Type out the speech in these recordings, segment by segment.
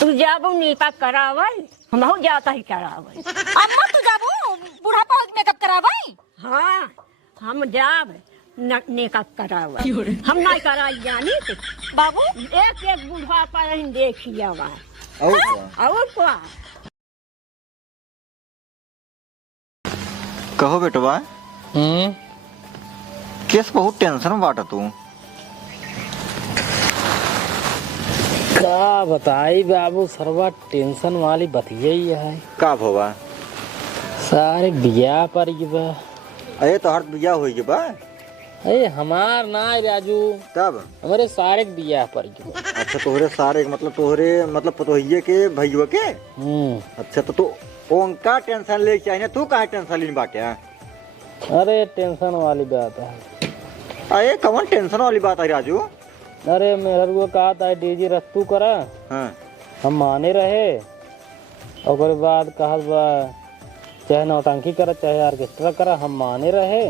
तू जाबू नीका करावल हमहू जाता ही करावल। अम्मा तू जाबू बुढ़ापा हो मेकअप करावाई। हाँ हम जाब मेकअप करावल हम नहीं कराई जानी थे। बाबू एक एक बूढ़ा पर देखिए और क्या कहो बेटवा केस बहुत टेंशन में बाटा तू। का बताई बाबू सरवा टेंशन वाली बतिया ही है। का भोवा सारे बिया पर बा। अरे तो हर बिया हुई बा। अरे हमार ना राजू तब हमारे सारे बिया पर बा। अच्छा तोहरे सारे तोहरे पतोहिए के भैया के। अच्छा तो तू उनका टेंशन ले चाहिए तू काहे टेंशन लेनी बाटे। अरे टेंशन वाली बात है। अरे कौन टेंशन वाली बात है राजू। अरे मेहर को कहा था डीजे रस्तू करा। हाँ। हम माने रहे और बाद कहा बा चाहे नौटंकी करा चाहे ऑर्केस्ट्रा करा हम माने रहे।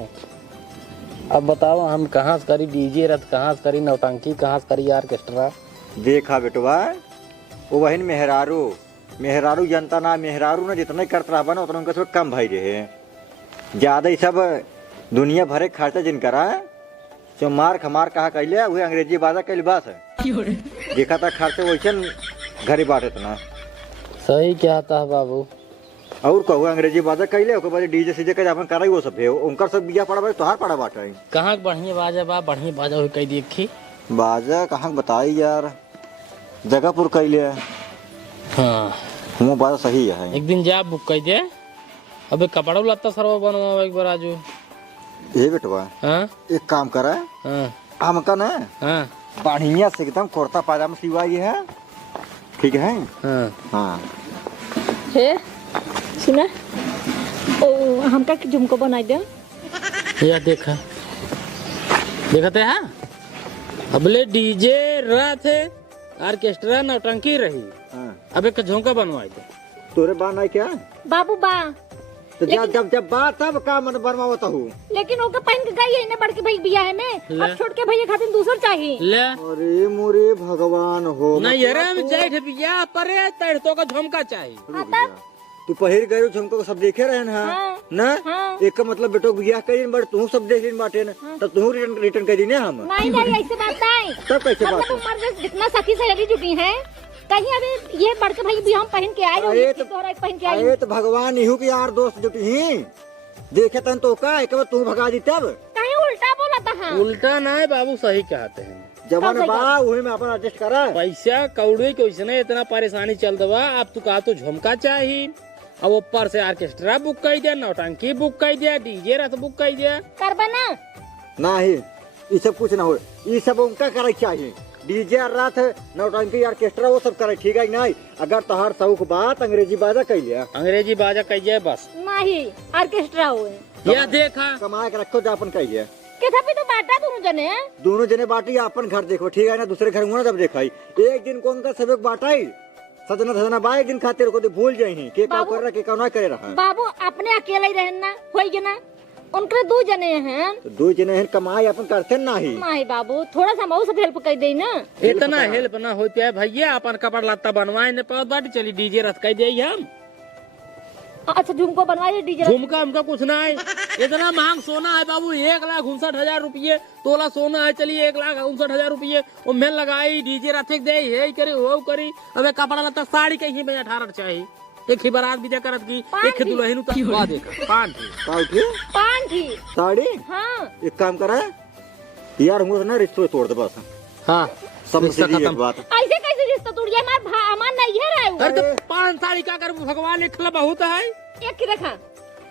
अब बताओ हम कहाँ से करी डीजे रथ कहाँ से करी नौटंकी कहाँ से करी ऑर्केस्ट्रा। देखा बेटवा वो बहन मेहरारू जनता ना मेहरारू ना जितना करता रहा ना उतना उनका सब कम भाई रहे। ज्यादा ही सब दुनिया भरे खर्चा जिन करा जो मार खमार कहा कहले वही अंग्रेजी बाजा कहले बात है। देखा था खर्चे वैसे घरे बांटे तना सही क्या था बाबू। और कहू अंग्रेजी बाजा कहले ओकर बाद डीजे सीजे के अपन कराई वो सब है उनका सब बिया पड़ा तोहार पड़ा बाटा है। कहाँ बढ़िया बाजा बा बढ़िया बाजा हुई कह देखी बाजा कहाँ बताई यार जगहपुर कहले। हाँ वो बाजा सही है। एक दिन जा बुक कर दे। अबे कपड़ा लत्ता सरवा बनवा एक बार आजू। ये बेटवा हाँ एक काम करा हाँ हमका ना हाँ बढ़िया से एकदम कुर्ता पाजामा सिवाई है ठीक है। हाँ हाँ हे सुना ओ हमका के झुमको बनाई दे। यह देखा देखते हैं अबले डीजे रात है ऑर्केस्ट्रा नौटंकी रही। हाँ। अब एक झोंका बनवाए थे तोरे बान है क्या बाबू बा तो जब बात तब का मन बनवाता हूँ। लेकिन ओके पहन के गई है बड़ के भाई बिया है में अब छोड़ के भैया खातिर दूसर चाहिए। ले अरे मोरे भगवान हो नहीं यार हम जाए थे बिया पर तड़ तो का झोंका चाहिए। तू पहिर गए झुमको सब देखे रहे ना। हाँ। ना हाँ। एक का मतलब बेटो बियाह करीन बट तू सब देख लेन बाटे ना तब तू रिटर्न कर दी ना हम नहीं नहीं ऐसे बात नहीं। तब कैसे बात मतलब उम्र से जितना सखी सहेली जुटी है कहीं अभी ये बड़के भाई भी हम पहन के आए अरे तो पहन के अरे तो भगवान इहू के यार दोस्त जुटी ही देखे तन तो का एक बार तू भगा दी तब कहीं उल्टा बोला था। उल्टा ना है बाबू सही कहते हैं। जवान बा वही में अपन एडजस्ट करा पैसा कौड़ी के वैसे इतना परेशानी चल दवा अब तू कहा तो झुमका चाहिए अब ऊपर से ऑर्केस्ट्रा बुक कर दिया नौटंकी बुक कर दिया डीजे रथ बुक कर दिया करबा ना नहीं ये सब कुछ ना हो ये सब उनका करे चाहिए डीजे रात नौटंकी ऑर्केस्ट्रा वो सब करे ठीक है नहीं। अगर तोहार शौक बात अंग्रेजी बाजा कह लिया अंग्रेजी बाजा कह दिया बस नहीं ऑर्केस्ट्रा हुए यह देखा कमा के रखो अपन कह लिया किथा भी तो बाटा दोनों जने बाटी अपन घर देखो ठीक है ना दूसरे घर में जब देखा एक दिन कौन का सबक बाटा सजना सजना बा एक दिन खातिर को भूल जाये के का कर रहा के का ना करे रहा। बाबू अपने अकेले ही रहना होई ना उनके दो जने हैं तो दो जने हैं कमाई अपन करते ना ही नहीं बाबू थोड़ा सा मऊ सब हेल्प कर दे ना। इतना हेल्प ना होती है भैया अपन कपड़ा लत्ता बनवाए न पाओ बाटी चली डीजे रथ कह दे हम। अच्छा झुमको बनवाइए डीजे झुमका हमका कुछ ना है इतना महंग सोना है बाबू 1,59,000 रुपये तोला सोना है चलिए 1,59,000 रुपये उम्मीद लगाई डीजे रथ दे ये करी वो करी अब कपड़ा लत्ता साड़ी कहीं में 18 चाहिए एक ही बारात विदा करत की एक ही दुल्हन उतार देखा पान थी साड़ी। हाँ एक काम करा यार हम ना रिश्ते तोड़ दे बस। हाँ सब सीधी एक बात ऐसे कैसे रिश्ता टूट गया हमार नहीं है रहा अरे तो 5 साड़ी का कर भगवान एक बहुत है एक की रखा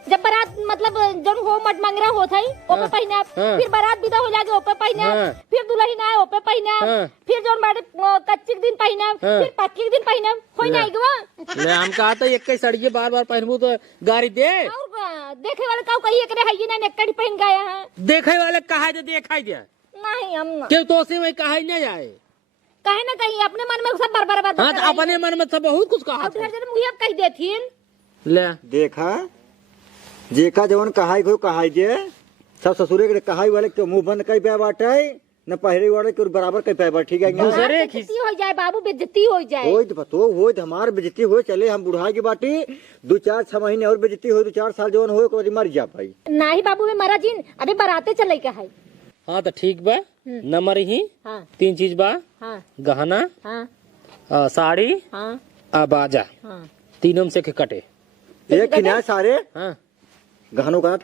जब बारात मतलब जब हो मट मंगरा होता है ओपे पहना फिर बारात विदा हो जाके ओपे पहना फिर दुल्हन आए ओपे पहना फिर जोन बाटे कच्ची दिन पहना फिर पक्की दिन पहना होई नहीं गवा ले हम कहा था एक ही साड़ी बार बार पहनबू तो गाड़ी दे और देखे वाले का कहिए करे है ना नेकड़ी पहन गया है देखे वाले कहा जे देखा दे नहीं हम क्यों तो से में कहा नहीं जाए कहे ना कहीं अपने मन में सब बर्बाद हाँ तो अपने मन में सब बहुत कुछ कहा मुझे अब कह देथिन ले देखा जेका जवन कहाई को कहाई जे सब ससुरे के कहाई वाले के मुंह बंद कई बे बाटे न पहले वाले के बराबर कह पाए ठीक है दूसरे बेइज्जती हो जाए बाबू, बेइज्जती हो जाए। हो हमार बेजती हो चले हम बुढ़ा की बाटी 2-4-6 महीने और बेजती हो 2-4 साल जवन हो मर जा पाई नहीं बाबू में मरा जीन अभी बराते चले का है। हाँ तो ठीक बा, नंबर ही हाँ 3 चीज बा, हाँ गहना, हाँ साड़ी, हाँ बाजा, हाँ। तीनों में से कटे। एक खिना सारे हाँ गहनों का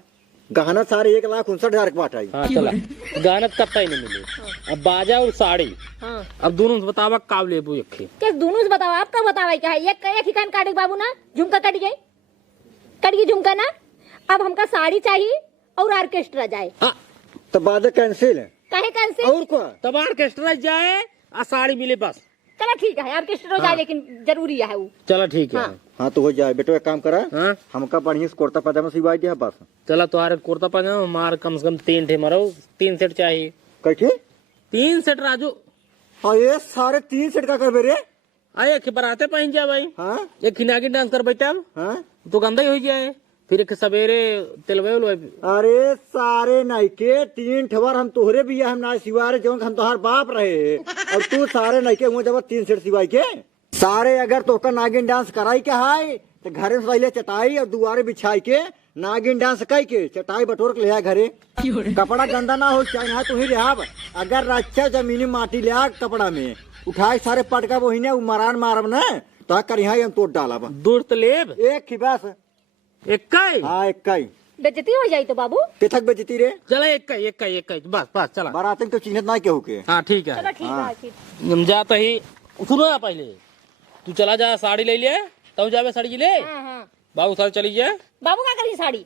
गहना सारे 1,59,000 के बाट आई। हाँ चला, गहना कत्ता ही नहीं मिले। अब बाजा और साड़ी, हाँ अब दोनों बतावा काब लेबू एक क्या दोनों से बताओ, आपका बतावा क्या है? एक ही कान काटे बाबू ना, झुमका कट गई झुमका ना। अब हमका साड़ी चाहिए और ऑर्केस्ट्रा जाए। तो बाद कैंसिल काहे कैंसिल? और क्या तब ऑर्केस्ट्रा जाए और साड़ी मिले बस। चला ठीक है, ऑर्केस्ट्रा जाए लेकिन जरूरी है वो। चला ठीक है। हाँ तो हो जाए बेटो, एक काम करा हाँ हमका बढ़िया से कुर्ता पजामा सिलवाई दिया बस। चला तुम्हारे कुर्ता पजामा मार कम से कम 3 ठे मारो, 3 सेट चाहिए। कैसे 3 सेट राजू। हाँ ये सारे 3 सेट का कर रे। आए एक बराते पहन जा भाई, हाँ एक खिनागी डांस कर बैठा हाँ तो गंदा ही हो जाए, फिर एक सवेरे तिलवे उलवे। अरे सारे नाइके 3 ठवर हम तोहरे भी हम ना सिवारे जो हम तोहार बाप रहे और तू सारे नाइके हुए जब 3 सेट सिवाई के सारे। अगर तोहका नागिन डांस कराई के हाय तो घरे से पहले चटाई और दुआरे बिछाई के नागिन डांस कई के चटाई बटोर के ले आ घरे। कपड़ा गंदा ना हो चाहे ना तुही रहा। अगर रक्षा जमीनी माटी ले आ कपड़ा में उठाए सारे पटका वही मरान मारब न तो कर यहाँ हम तोड़ डाला दूर तो लेब एक ही बस एक हाँ एक कई बेइज्जती हो जाए तो बाबू। किथक बेचती रे। चला एक बस बस चला। बारात तो चिन्हत ना केहू के। हाँ ठीक है। चलो ठीक है फिर। जाता ही सुनो पहले तू चला जा, साड़ी ले ले तब जावे साड़ी ले। हाँ। बाबू साड़ी चली जाए। बाबू क्या करी साड़ी?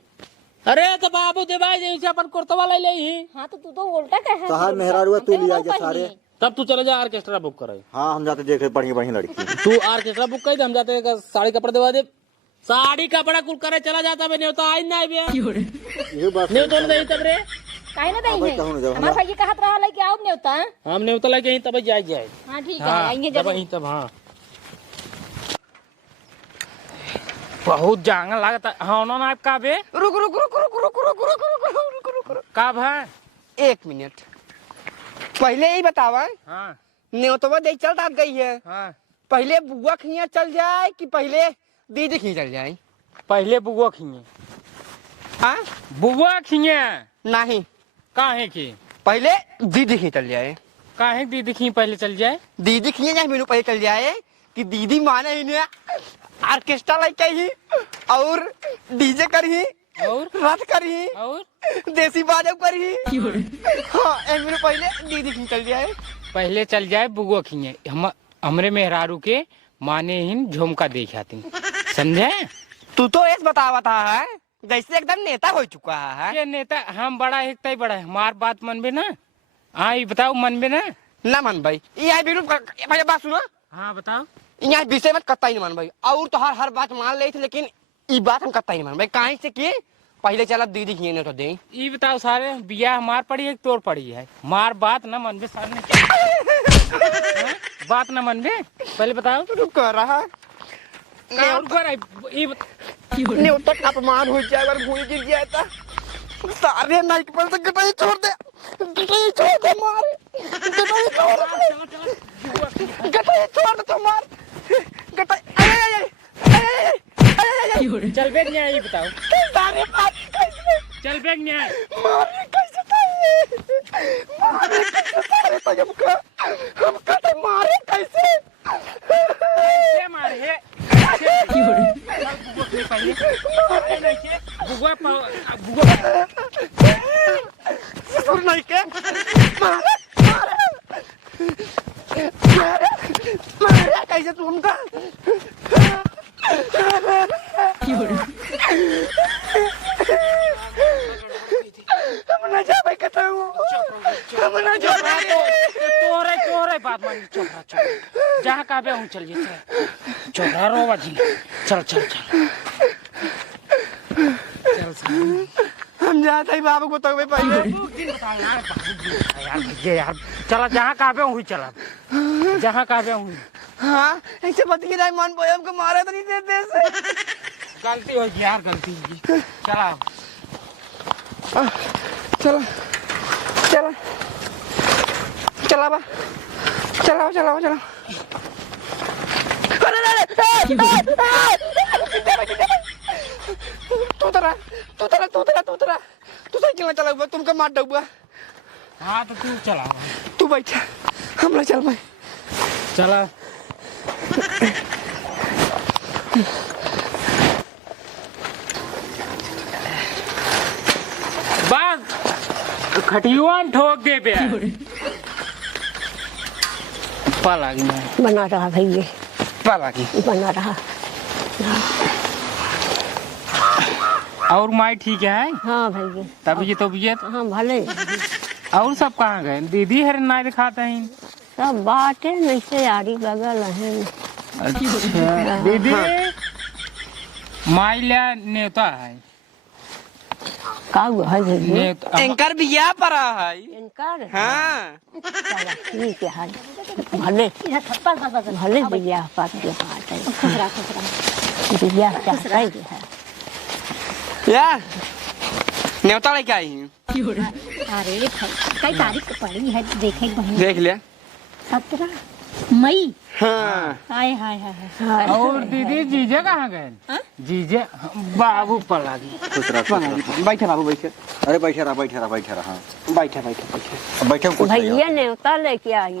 अरे तो बाबू दे भाई जैसे अपन कुर्तवा ले ही। हाँ तो तू तो उल्टा कह तहार मेहरारू तू लिया जा सारे। तब तू चले जा ऑर्केस्ट्रा बुक करे। हाँ हम जाते देखे बढ़िया बढ़िया लड़की। तू ऑर्केस्ट्रा बुक कर, हम जाते साड़ी कपड़ा दिवा दे। साड़ी कपड़ा कुल करे चला जाता बे, न्योता आज ना बे ये बात न्योता नहीं दे तब रे। काहे ना दई है? कहूं जब हमार भाई कहत रहा है कि आओ नेवता। हम न्योता लेके यहीं तब जाए। हां ठीक है, हाँ, आएंगे जब जब। यहीं तब। हाँ बहुत जांग लगता। हाँ उन्होंने आप का बे रुक रुक रुक रुक रुक रुक रुक रुक रुक रुक रुक कब है? 1 मिनट पहले ही बतावा। हाँ न्योतवा दे चल दाद गई है। हाँ पहले बुआ खिया चल जाए कि पहले दीदी खिया चल जाए? पहले बुआ खिए। हाँ बुआ खिए नहीं, काहे की? पहले दीदी खिया चल जाए। काहे दीदी खी पहले चल जाए? दीदी खिया जाए मेनू पहले चल जाए कि दीदी माने ही ने ऑर्केस्ट्रा लेके ही और डीजे करही और रात करही और देसी बाजब करही। हाँ मेनू पहले दीदी खिया चल जाए। पहले चल जाए बुआ खिए। हमरे मेहरारू के माने ही झुमका देखाती, समझे? तू तो ऐसे बतावा था है जैसे एकदम नेता हो चुका है। ये नेता हम बड़ा एक तय बड़ा है, मार बात मनबे ना? हाँ ये बताओ मनबे ना? ना मन भाई यहाँ भी भाई बात सुनो। हाँ बताओ। यहाँ विषय मत कत्ता ही नहीं मान भाई, और तो हर बात मान ले थे लेकिन ये बात हम कत्ता ही नहीं मान भाई। कहीं से कि पहले चला दीदी खिए तो दे। ये बताओ सारे बिया मार पड़ी है तोड़ पड़ी है? मार बात न मनबे सारे बात न मनबे पहले बताओ। तू कर रहा न्योता का अपमान हो जाए अगर भूल गिर गया था सारे नाइक पर से गटाई छोड़ दे मारे गटाई छोड़ दे तो मार गटाई चल बेग न्याय ये बताओ। सारे मारे कैसे? चल बेग न्याय मारे कैसे सारे हम कहते मारे कैसे? कैसे मारे है? ससुर नहीं के मारे कैसे तू हमका? हम ना जा भाई कहता हूँ हम ना जा तोरे बात मान चुप जहाँ कहाँ पे हूँ चल ये चल रो बाजी चल हम जाते ही बाबू को तो पहले यार चला जहाँ कहाँ पे हूँ चला जहाँ कहाँ पे हूँ। हाँ ऐसे बतिए जाए मन बोए हमको मारे तो नहीं देते से। गलती होगी यार गलती होगी। चला चलो चला बा चलाओ चलाओ चलाओ तू साइकिल चला तुमका मार डूबा हाँ तो तू चला तू बैठा हम लोग चल भाई चला बस खटियुआ ठोक दे बे पाला बना रहा भैया पाला की बना रहा। और माई ठीक है हाँ भैया तबीयत हाँ भले और सब कहाँ गए दीदी हर ना दिखाते हैं सब बात है नहीं से यारी बगल है। अच्छा दीदी माई लिया नेता है का है भैया नेता एंकर बिया पड़ा है इनकार हाँ चला ठीक है भले भले भैया पास के बात है भैया चाहता ही है यार न्योता लेके आई हैं अरे कई तारीख को पड़ी है देखे बहन देख लिया 17 मई हाँ हाय हाय हाय और दीदी जीजे कहाँ गए जीजे बाबू पला गई खुश रह बैठे बाबू बैठे अरे बैठे रहा बैठे रहा बैठे रहा बैठे बैठे बैठे अब बैठे कुछ भैया न्योता लेके आई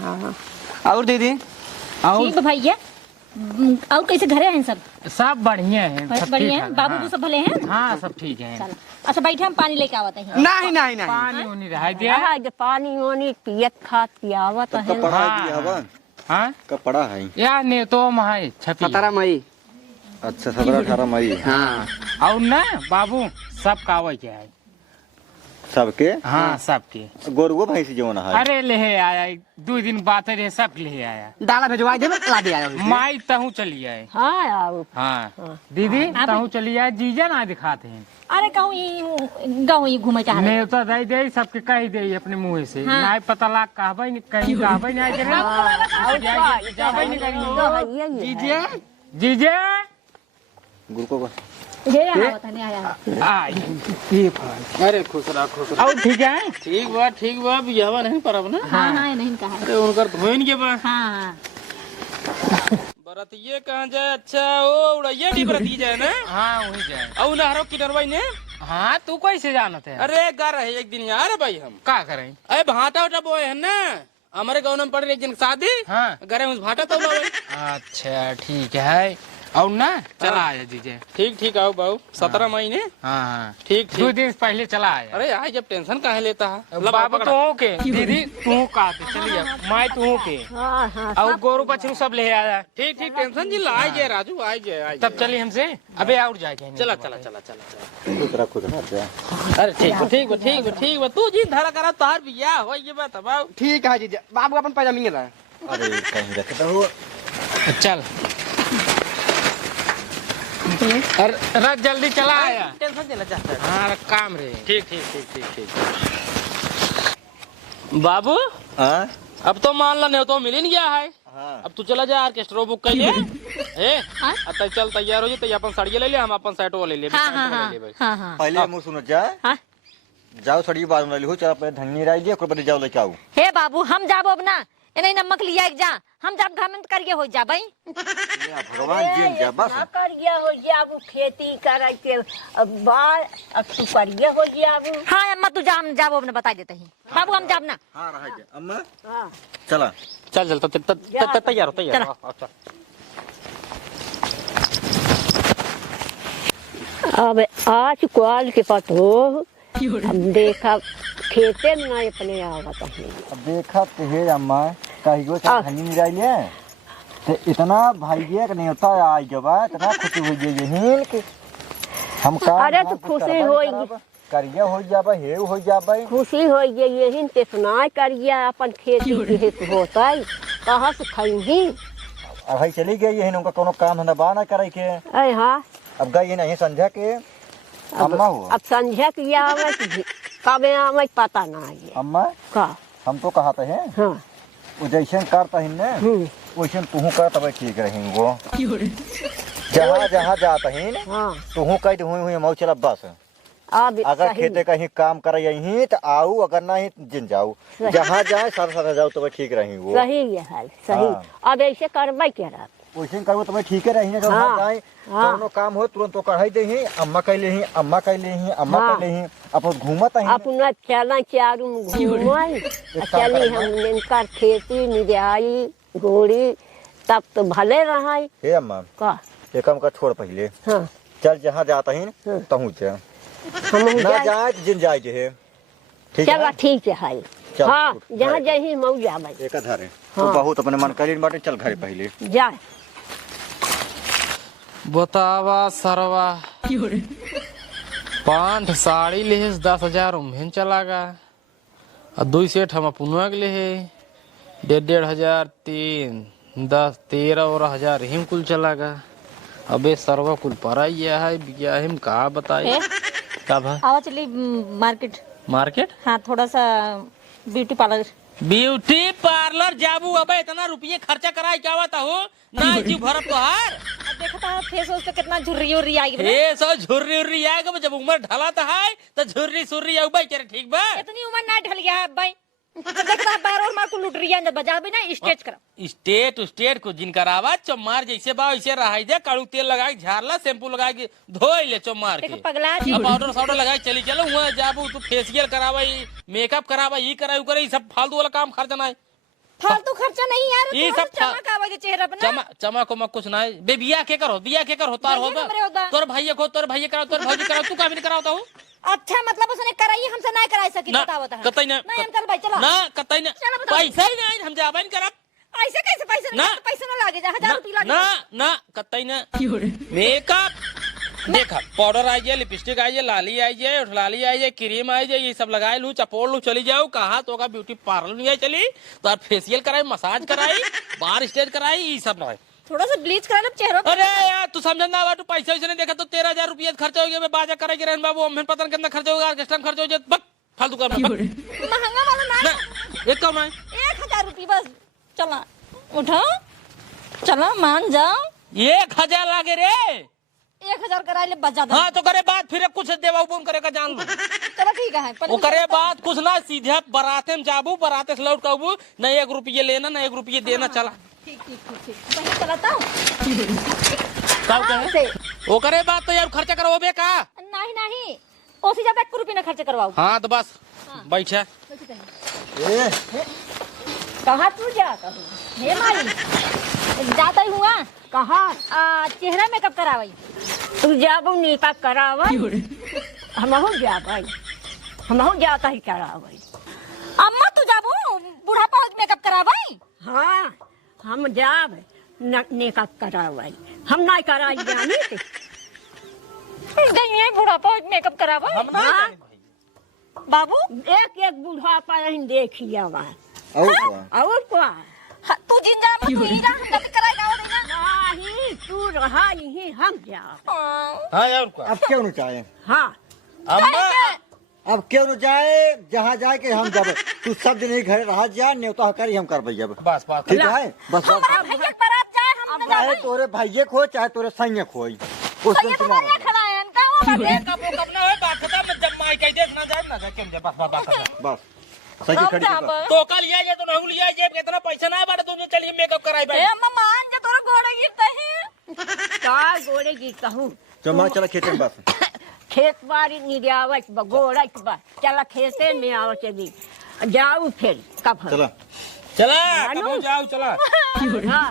हाँ और दीदी ठीक भैया और कैसे घरे हैं सब सब बढ़िया है सब बढ़िया ठीक हैं है, बाबू हाँ। तो सब भले हैं हाँ सब ठीक है चलो अच्छा बैठे हम पानी लेके आवते हैं नहीं नहीं नहीं पानी उनी रहा दिया हाँ जो पानी वानी पियत खात पियावत है कपड़ा हाँ। दिया हवा हाँ कपड़ा है या ने तो महाई छपी 17 मई अच्छा 17-18 मई हाँ और न बाबू सब कावे के है सबके हाँ सबके गोरुओ भैंसी जो है अरे ले आया 2 दिन बात रहे सब ले आया डाला भेजवा दे ला दे आया माई तहू चली आए हाँ आओ हाँ दीदी तहू चली आए जीजा ना दिखाते हैं अरे कहूँ गाँव ही घूमे चाह रहे ने तो दे दे सबके कह दे अपने मुँह से ना पता लाग कहबे नहीं कहीं कहबे नहीं जाबे नहीं कहीं जीजिए जीजे गुरु को हे आवत नहीं आया आई अरे खुश रहा और ठीक बा बियावा नहीं परब ना हाँ हाँ नहीं कहा अरे उनकर धोइन के बा हाँ बरतिये कहाँ जाए अच्छा ओ उड़ैया डी बरती जाए ना हाँ वही जाए और नहरो की डरवाई ने हाँ तू कैसे जानते है अरे कर रहे एक दिन यार भाई हम का करें अरे भाटा उटा बोए है ना हमारे गाँव में पड़ रही एक दिन शादी हाँ करे उस भाटा तो अच्छा ठीक है और ना चला आया जीजे ठीक आओ बाबू 17 महीने हाँ ठीक 2 दिन पहले चला आया अरे यार जब टेंशन काहे लेता है बाबू तू के दीदी तू का चलिए माई तू के और गोरू बछरू सब ले आया ठीक टेंशन जी ला जाए राजू आ जाए तब चलिए हमसे अबे और जाएंगे चला खुद रहा अरे ठीक तू जी धरा करा तार बिया हो ये बात बाबू ठीक है जीजिए बाबू अपन पैजामी ला अरे कहीं रखता हो चल अरे जल्दी चला आया टेंशन चला चाहता है हाँ काम रे ठीक बाबू हाँ अब तो मान ला नहीं तो मिल ही गया है हाँ अब तू चला जा ऑर्केस्ट्रा बुक कर ले अब चल तैयार हो जाए अपन साड़ी ले ले हम अपन सेट वो ले ले पहले मुँह सुनो जाए जाओ सड़ी बात में लिखो चलो पहले धन्नी राय दिया पर जाओ लेके आओ हे बाबू हम जाबो अब ना नहीं नमक लिया एक जा हम जब घमंड करके हो जा भाई भगवान जी जा बस ना करिए हो जाबू खेती करे के बाल अब तू करिए हो जाबू हाँ अम्मा तू जा हम जाबो अब ना बता देते हैं बाबू हम जाब ना हाँ रहा जा अम्मा चला चल तैयार हो अब आज कॉल के पतो अब देखा खेते में नहीं अपने आवत है अब देखा तो हे अम्मा कहियो चाहे धन्नी निराई ले तो इतना भाई के नहीं होता आज जब इतना खुशी हो गई कि हम का अरे तो खुशी होगी करिए हो जाबे हे हो जाबे खुशी हो गई यही ते सुनाई करिए अपन खेती खेत होता है कहाँ से खाई अब भाई चली गई यही उनका कोनो काम धंधा बा ना करे के अरे हाँ अब गई नहीं समझा के अम्मा हो अब संध्या किया कब आवे पता ना है अम्मा का हम तो कहते हैं हाँ वो जैसे करता है ना वैसे तू कर तब ठीक रहेंगे वो जहाँ जहाँ जाता है हाँ तू कह हुई मऊ चला बस अब अगर सही खेते कहीं काम कर यही तो आओ, अगर नहीं तो जिन जाओ, जहाँ जाए साथ जाओ तो ठीक रही वो। सही है हाल सही। अब ऐसे करबे के रहा वैसे करबो तो ठीक रही ना। जहाँ जाए कोनो काम हो तुरंत तो कढ़ाई दे ही, अम्मा कैले ही, अम्मा कैले ही, अम्मा कैले ही, अब घूमत ही अपना चला चारू घूमई चली हम इनकर खेती निराई गोड़ी तब तो भले रहा। हे अम्मा का एक काम कर, छोड़ पहले। हाँ चल जहाँ जाता ही तहू चे, हम ना जाए तो जिन जाए जे ठीक चला है। ठीक है हाल। चल, हाँ उठ, जहाँ घरे। जाही मऊ जाबे एक धारे तो बहुत अपने मन करीन बाटे, चल घरे पहले। जाए। बतावा सरवा पांच साड़ी ले 10,000 उम्हें चलागा और 2 सेट हम पुनवा के लिए 1,500 3 10 13 और 1000 हिम कुल चलागा। अबे सरवा कुल परा है बिया हिम का बताए कब है आवा चली मार्केट। मार्केट? हाँ थोड़ा सा ब्यूटी पार्लर जाबू। अबे इतना रुपये खर्चा कराए क्या बता हो ना जी भरत तो हार। देखा था फेस वॉश पे कितना झुर्री उर्री आई ए सो झुर्री उर्री आएगा जब उम्र ढला तो है तो झुर्री सुर्री आऊ भाई तेरे ठीक बा। इतनी उम्र ना ढल गया है भाई। देखा पैर और मार को लुट रही है बजा भी ना स्टेज करा। स्टेट को जिन करावा चमार जैसे बा वैसे रहाई दे, काड़ू तेल लगा के झाड़ला, शैम्पू लगा के धोई ले चमार के, पगला पाउडर साउडर लगा के चली चलो वहाँ जाबू तू फेसियल करावा, मेकअप करावा, ये करा वो करे, सब फालतू वाला काम खर्चा ना है। फालतू खर्चा नहीं यार। ये सब चमक आवेगी चेहरा पे ना। चमक उमक कुछ ना है बे। बिया के करो होता तोर भाई को तोर भाई कराओ तोर भाई कराओ, तू का भी कराओ तो अच्छा मतलब उसने कराई हमसे ना कराई सकी बताओ तो। कतई ना नहीं हम चल भाई चलो ना कतई ना पैसा ही नहीं हम जाबे नहीं करब। ऐसे कैसे पैसे ना पैसा ना लागे 1000 रुपया लागे ना ना कतई ना। मेकअप देखा पाउडर आई जाए, लिपस्टिक आई जाए, लाली आई जाए, लाली आई जाए, क्रीम आई जाए, ये सब लगाए लू चपोड़ लू चली जाओ। कहा तो का ब्यूटी पार्लर नहीं आई चली तो फेसियल कराई, मसाज कराई, बार स्टेज कराई, ये सब ना थोड़ा सा ब्लीच करा लो चेहरा। अरे यार तू समझ ना तू पैसा वैसे नहीं देखा तो 13,000 रुपया खर्चा हो गया। मैं बाजा करेगी रहन बाबू, हमें पता नहीं कितना खर्चा होगा, ऑर्केस्ट्रा में खर्चा हो जाए फालतू कर महंगा वाला ना एक कम है 1000 रुपया बस। चला उठो चला मान जाओ। 1,000 लागे रे। 1000 कराई ले बजा दो। हाँ तो करे बात फिर कुछ देवा फोन करेगा जान लो। चलो ठीक है वो करे बात कुछ ना, सीधे बराते में जाबू, बराते से लौट कबू, न 1 रुपये लेना न 1 रुपये देना। चला ठीक वहीं चलाता हूँ। कब कहे वो करे बात तो यार खर्चा करो बे का नहीं ओसी ज्यादा 1 रुपया ना खर्चा करवाओ। हाँ तो बस बैठा कहाँ तू जाता हूँ हे माई जाता ही हुआ कहाँ चेहरा मेकअप करावाई। तू जाबू मेकअप करावई हमहू जाबई, हमहू जाता ही करावई। अम्मा तू जाबू बुढ़ापा मेकअप करावाई। हाँ हम जाब मेकअप करावई, हम नहीं कराई जानी थे। गई बुढ़ापा मेकअप करावा। हाँ बाबू एक बुढ़ापा देखिए वहाँ और क्या तू जिन जा तू ही जा हम जाके कराएगा और नहीं तू रहा यही हम जाओ। हाँ यार अब क्यों न चाहे? हाँ अम्मा अब क्यों न जाए? जहाँ जाए के हम जब तू सब दिन घर रहा जा न्योता करी हम कर भैया बस बात ठीक है बस भैया पर आप जाए हम चाहे तोरे भाइये खो चाहे तोरे संगे खोई उस दिन तो बढ़िया खड़ा है इनका वो कब ना है बात खत्म जब माई कह दे ना जाए ना जाए क्यों बस बस सही खड़ी बस। तो कल लिया जाए तो नहीं लिया जाए, कितना पैसा ना है बारे तुझे चलिए मेकअप कराई भाई। अम्मा मान जा तोरा घोड़े गिरता है का गोड़े की कहूँ चल चला खेते में बस खेत बाड़ी निरावत गोड़त बा चला खेते में आओ चली जाऊ फिर कब चला चला जाओ चला हाँ